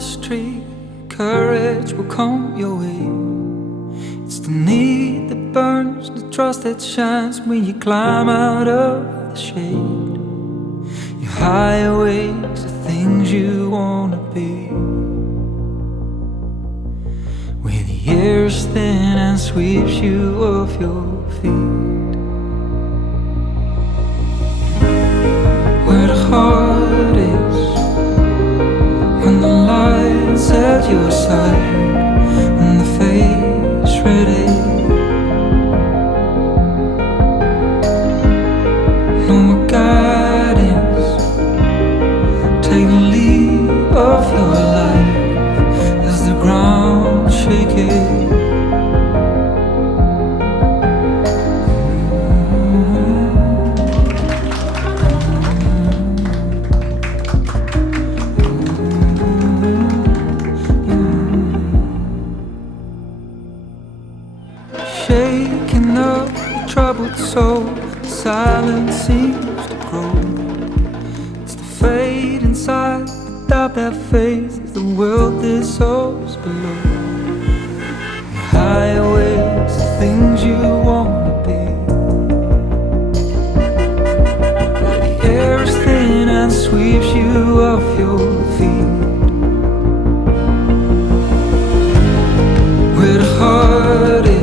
street, courage will come your way. It's the need that burns, the trust that shines when you climb out of the shade. Your high awakes the things you wanna be, where the air's thin and sweeps you off your feet, where the heart is when the light's at your side and the face ready. No more guidance, take the lead of your life as the ground shaking. Shaking up the troubled soul, the silence seems to grow. It's the fade inside, the doubt that fades as the world dissolves below. Your highways, the things you wanna be, where the air is thin and sweeps you off your feet, where the heart is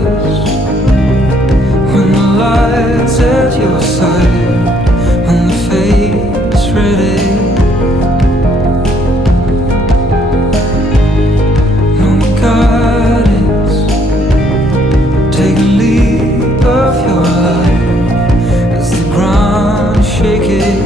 when the light's at your side and the fate's ready. No more guidance, take a leap of your life as the ground shaking.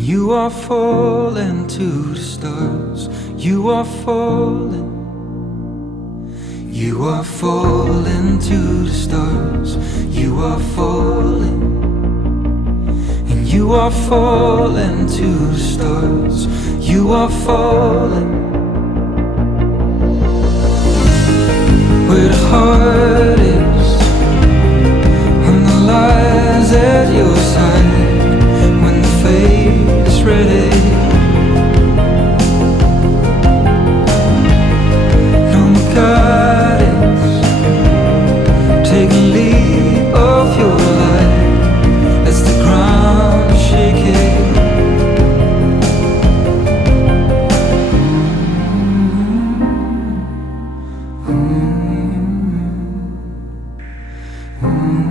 You are falling to the stars. You are falling. You are falling to the stars. You are falling. And you are falling to the stars. You are falling. Where the heart is when the light's at your side, when the fate is ready. No more guidance, take a leap of your life as the ground is shaking. Mm-hmm. Mm-hmm.